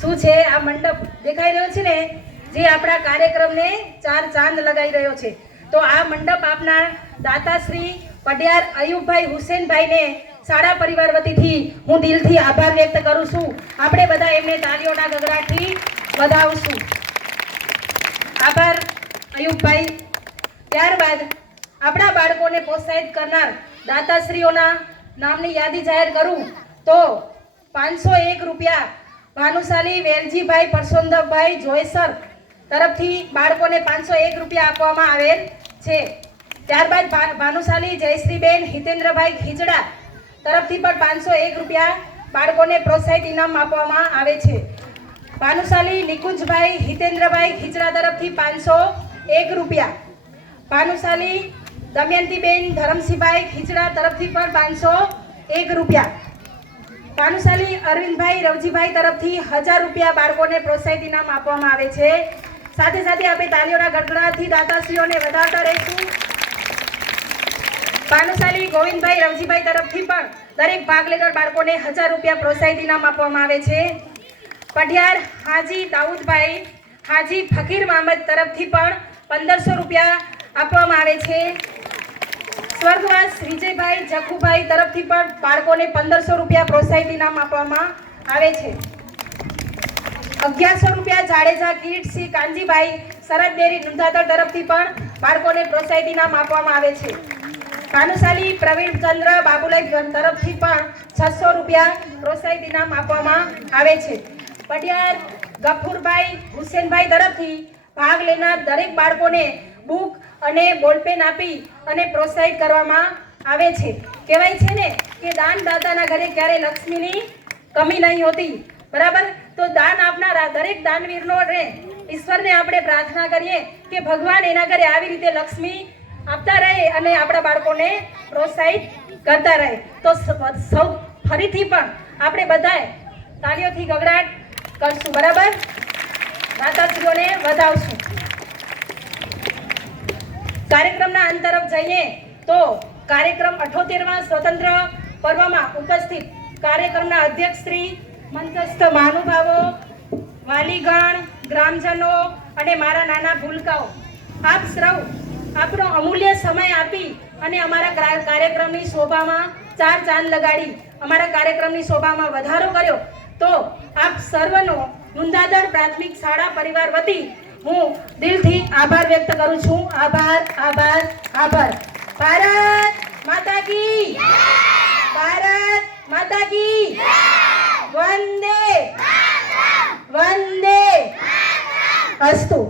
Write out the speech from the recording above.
શું છે આ મંડપ દેખાઈ રહ્યો છે ને, જે આપણા કાર્યક્રમને 4 ચાંદ લગાવી રહ્યો છે. તો આ મંડપ આપનાર દાતાશ્રી પડિયાર અયુબભાઈ હુસેનભાઈને શાળા પરિવાર વતીથી હું દિલથી આભાર વ્યક્ત કરું છું. આપણે બધા એમને તાળીઓના ગગડાટથી વધાવશું. આભાર અયુબભાઈ. ત્યારબાદ આપણા બાળકોને પ્રોત્સાહિત કરનાર દાતાશ્રીઓના નામની યાદી જાહેર કરું તો 501 રૂપિયા ભાનુશાલી વેલજીભાઈ પરસોંદભાઈ જોયસર તરફથી બાળકોને 501 રૂપિયા આપવામાં આવેલ છે. ત્યારબાદ ભાનુશાલી જયશ્રીબેન હિતેન્દ્રભાઈ ખીચડા તરફથી પણ 501 રૂપિયા બાળકોને પ્રોત્સાહિત ઇનામ આપવામાં આવે છે. ભાનુશાલી નિકુંજભાઈ હિતેન્દ્રભાઈ ખીચડા તરફથી 501 રૂપિયા. ભાનુશાલી દમયંતીબેન ધરમસિંહભાઈ ખીચડા તરફથી પણ 501 રૂપિયા. ભાનુશાલી અરવિંદભાઈ રવજીભાઈ તરફથી 1000 રૂપિયા બાળકોને પ્રોત્સાહિત ઇનામ આપવામાં આવે છે. સાથે સાથે આપણે તાળીઓના ગડગડાટથી દાતાશ્રીઓને વધારતા રહીશું. ભાનુશાલી ગોવિંદભાઈ રવજીભાઈ તરફથી પણ દરેક ભાગ લેનાર બાળકોને 1000 રૂપિયા પ્રોત્સાહિત ઇનામ આપવામાં આવે છે. પઢિયાર હાજી દાઉદભાઈ હાજી ફકીર મહમદ તરફથી પણ 1500 રૂપિયા આપવામાં આવે છે. સ્વર્ગવાસ વિજયભાઈ જખુભાઈ તરફથી પણ બાળકોને 1500 રૂપિયા પ્રોત્સાહિત ઇનામ આપવામાં આવે છે. 1100 રૂપિયા જાડેજા કિરીટસિંહ કાંજીભાઈ સરહદ ડેરી નુંધાતર તરફથી પણ બાળકોને પ્રોત્સાહિત ઇનામ આપવામાં આવે છે. ભાનુશાલી પ્રવીણચંદ્ર બાબુલાઈ તરફથી પણ 600 રૂપિયા પ્રોત્સાહિત ઇનામ આપવામાં આવે છે. પડિયાર ગફુરભાઈ હુસેનભાઈ તરફથી ભાગ લેનાર દરેક બાળકોને બુક અને બોલપેન આપી અને પ્રોત્સાહિત કરવામાં આવે છે. કહેવાય છે ને કે દાનદાતાના ઘરે ક્યારેય લક્ષ્મીની કમી નહીં હોતી. બરાબર? તો દાન આપનારા દરેક દાનવીરનો રે ઈશ્વરને આપણે પ્રાર્થના કરીએ કે ભગવાન એના ઘરે આવી રીતે લક્ષ્મી આપતા રહે અને આપણા બાળકોને પ્રોત્સાહિત કરતા રહે. તો સૌ ફરીથી પણ આપણે બધાએ તાળીઓથી ગગડાટ કરશું. બરાબર? દાતાશ્રીઓને વધાવશું. કાર્યક્રમના અંત તરફ જઈએ તો કાર્યક્રમ 78મા સ્વતંત્ર પર્વમાં ઉપસ્થિત કાર્યક્રમના અધ્યક્ષ શ્રી, મંચસ્થ મહાનુભાવો, વાલીગણ, ગ્રામજનો અને મારા નાના ભૂલકાઓ, આપ સૌ આપણો અમૂલ્ય સમય આપી અને અમારા કાર્યક્રમની શોભામાં 4 ચાંદ લગાડી અમારા કાર્યક્રમની શોભામાં વધારો કર્યો. તો આપ સર્વનો નુંધાતર પ્રાથમિક શાળા પરિવાર વતી હું દિલથી આભાર વ્યક્ત કરું છું. આભાર, આભાર, આભાર. ભારત માતા કી જય! ભારત માતા કી જય! વંદે માતરમ! વંદે માતરમ! અસ્તુ.